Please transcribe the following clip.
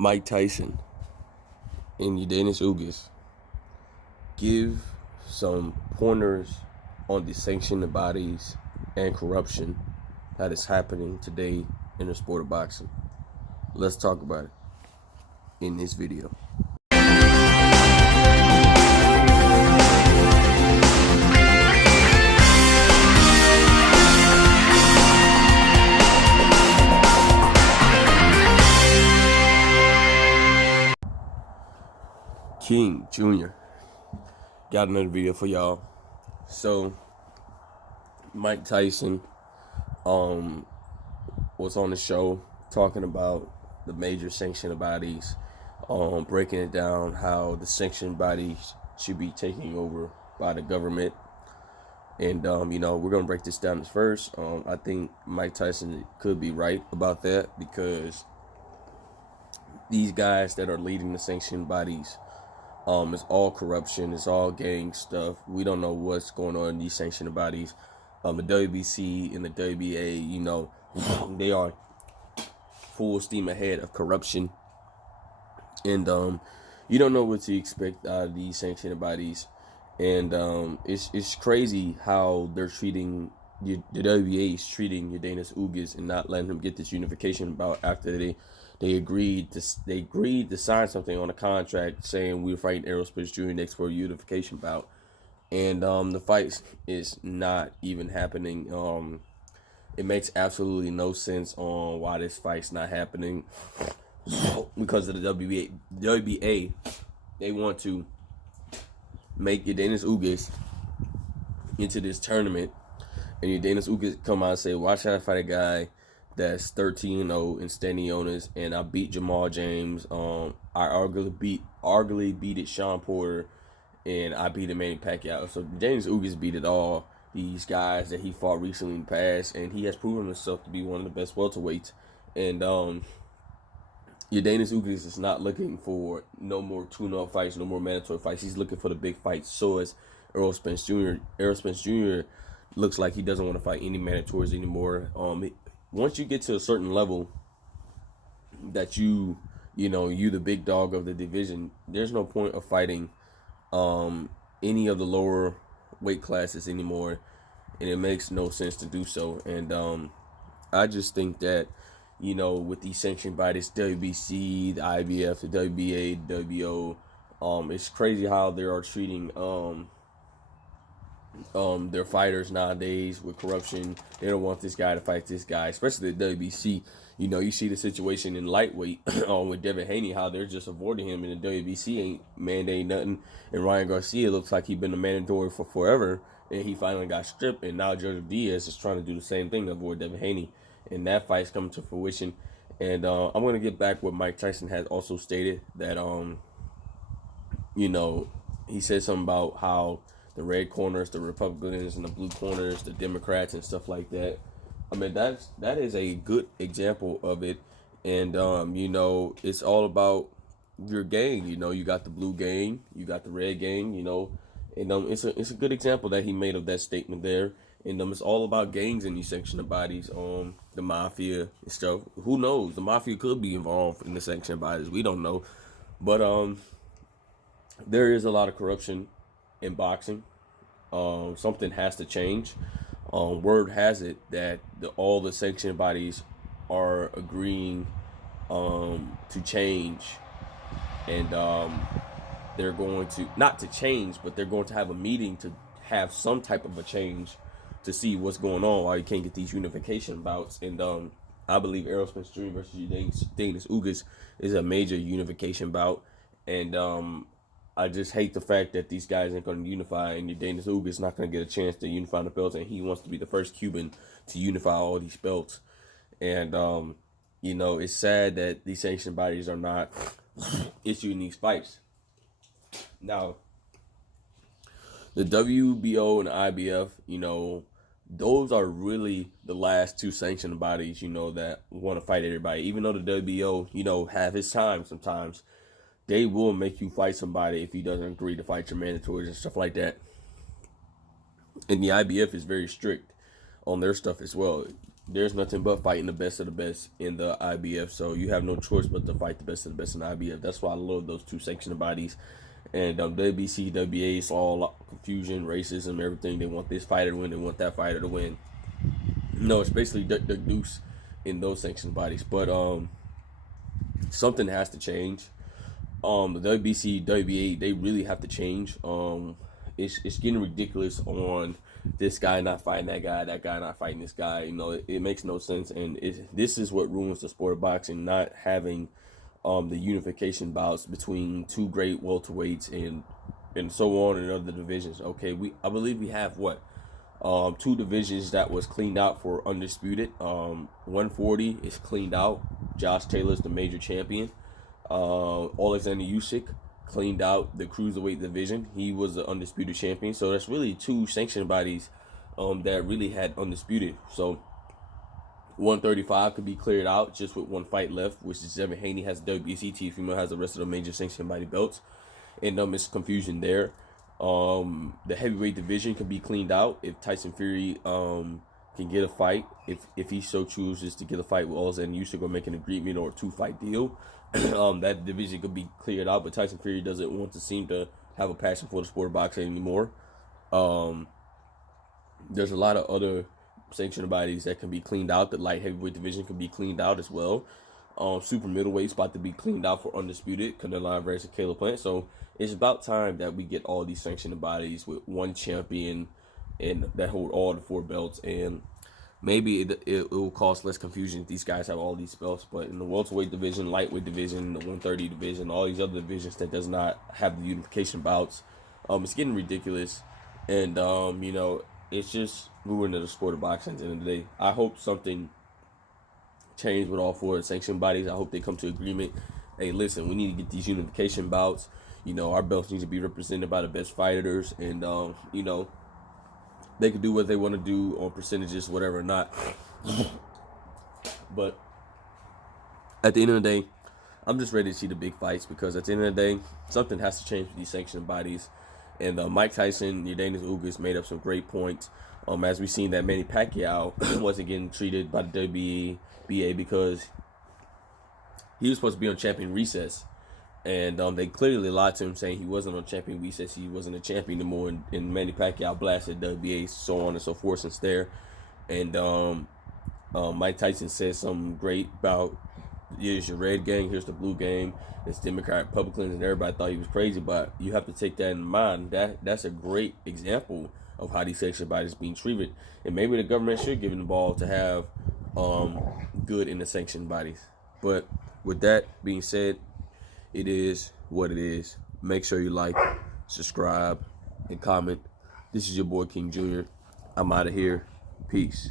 Mike Tyson and Yordenis Ugas give some pointers on the sanctioned bodies and corruption that is happening today in the sport of boxing. Let's talk about it in this video. King Jr. got another video for y'all. So Mike Tyson was on the show talking about the major sanctioned bodies, breaking it down how the sanctioned bodies should be taken over by the government. And we're gonna break this down first. I think Mike Tyson could be right about that, because these guys that are leading the sanctioned bodies, it's all corruption, it's all gang stuff. We don't know what's going on in these sanctioned bodies. The WBC and the WBA, they are full steam ahead of corruption. And you don't know what to expect out of these sanctioned bodies. And it's crazy how they're treating the WBA is treating Yordenis Ugas and not letting him get this unification bout after they agreed to sign something on a contract saying we're fighting Aerospace Jr. next for a unification bout. And the fight is not even happening. It makes absolutely no sense on why this fight's not happening, because of the WBA. They want to make Yordenis Ugas into this tournament, and Yordenis Ugas come out and say, why should I fight a guy that's 13-0 and standing Yordenis, and I beat Jamal James, I arguably beat Sean Porter, and I beat Manny Pacquiao. So Yordenis Ugas beat all these guys that he fought recently in the past, and he has proven himself to be one of the best welterweights. And Yordenis Ugas is not looking for no more tune-up fights, no more mandatory fights. He's looking for the big fights. So is Errol Spence Jr. Errol Spence Jr. looks like he doesn't want to fight any mandatories anymore. Once you get to a certain level that you the big dog of the division, there's no point of fighting any of the lower weight classes anymore, and it makes no sense to do so. And I just think that with these sanctioned bodies, WBC, the IBF, the WBA, the WBO, it's crazy how they are treating their fighters nowadays with corruption. They don't want this guy to fight this guy, especially the WBC. You see the situation in lightweight with Devin Haney, how they're just avoiding him, and the WBC ain't mandating nothing. And Ryan Garcia looks like he's been a mandatory for forever, and he finally got stripped. And now Jojo Diaz is trying to do the same thing to avoid Devin Haney, and that fight's coming to fruition. And I'm gonna get back what Mike Tyson has also stated, that he said something about how the red corners, the Republicans, and the blue corners, the Democrats, and stuff like that. I mean, that is a good example of it. And it's all about your gang. You got the blue gang, you got the red gang. And it's a good example that he made of that statement there. And it's all about gangs in these sanctioned bodies, the mafia and stuff. Who knows? The mafia could be involved in the sanctioned bodies. We don't know, but there is a lot of corruption in boxing. Something has to change. Word has it that all the sanctioned bodies are agreeing to change, and they're going to not to change, but they're going to have a meeting to have some type of a change to see what's going on, why you can't get these unification bouts. And I believe Errol Spence Jr. versus Yordenis Ugas is a major unification bout. And I just hate the fact that these guys ain't going to unify, and Yordenis Ugas is not going to get a chance to unify the belts, and he wants to be the first Cuban to unify all these belts. And it's sad that these sanctioned bodies are not issuing these fights. Now, the WBO and the IBF, those are really the last two sanctioned bodies, that want to fight everybody. Even though the WBO, have his time sometimes, they will make you fight somebody if he doesn't agree to fight your mandatories and stuff like that. And the IBF is very strict on their stuff as well. there's nothing but fighting the best of the best in the IBF. So you have no choice but to fight the best of the best in the IBF. That's why I love those two sanctioning bodies. And WBC, WBA, it's all confusion, racism, everything. They want this fighter to win. They want that fighter to win. No, it's basically the deuce in those sanctioned bodies. But something has to change. The WBC, WBA, they really have to change. It's getting ridiculous on this guy not fighting that guy not fighting this guy. You know, it makes no sense, and this is what ruins the sport of boxing, not having the unification bouts between two great welterweights and so on in other divisions. Okay, I believe we have what two divisions that was cleaned out for undisputed. 140 is cleaned out. Josh Taylor's the major champion. Alexander Usyk cleaned out the cruiserweight division. He was the undisputed champion. So that's really two sanctioned bodies that really had undisputed. So 135 could be cleared out just with one fight left, which is Devin Haney has the WBC. Teofimo has the rest of the major sanctioned body belts. And it's confusion there. The heavyweight division can be cleaned out if Tyson Fury can get a fight, if he so chooses to get a fight with Alexander Usyk or make an agreement or a 2-fight deal. That division could be cleared out, but Tyson Fury doesn't want to seem to have a passion for the sport of boxing anymore. There's a lot of other sanctioned bodies that can be cleaned out. The light heavyweight division can be cleaned out as well. Super middleweight's about to be cleaned out for undisputed, Canelo Alvarez and Caleb Plant. So it's about time that we get all these sanctioned bodies with one champion and that hold all the 4 belts. And maybe it will cause less confusion if these guys have all these belts. But in the welterweight division, lightweight division, the 130 division, all these other divisions that does not have the unification bouts, it's getting ridiculous. And, you know, it's just ruining the sport of boxing at the end of the day. I hope something changed with all 4 sanctioned bodies. I hope they come to agreement. Hey, listen, we need to get these unification bouts. You know, our belts need to be represented by the best fighters. And, you know, they can do what they want to do on percentages, whatever or not. But at the end of the day, I'm just ready to see the big fights, because at the end of the day, something has to change with these sanctioned bodies. And Mike Tyson, Yordenis, Ugas made up some great points. As we've seen that Manny Pacquiao wasn't getting treated by the WBA because he was supposed to be on champion recess. And they clearly lied to him, saying he wasn't on champion recess. He wasn't a champion anymore. And Manny Pacquiao blasted WBA, so on and so forth since there. And Mike Tyson said something great about, here's your red gang, here's the blue gang, it's Democrat, Republicans, and everybody thought he was crazy. But you have to take that in mind. That's a great example of how these sanctioned bodies being treated. And maybe the government should give them the ball to have good in the sanctioned bodies. But with that being said, it is what it is. Make sure you like, subscribe, and comment. This is your boy King Jr. I'm out of here. Peace.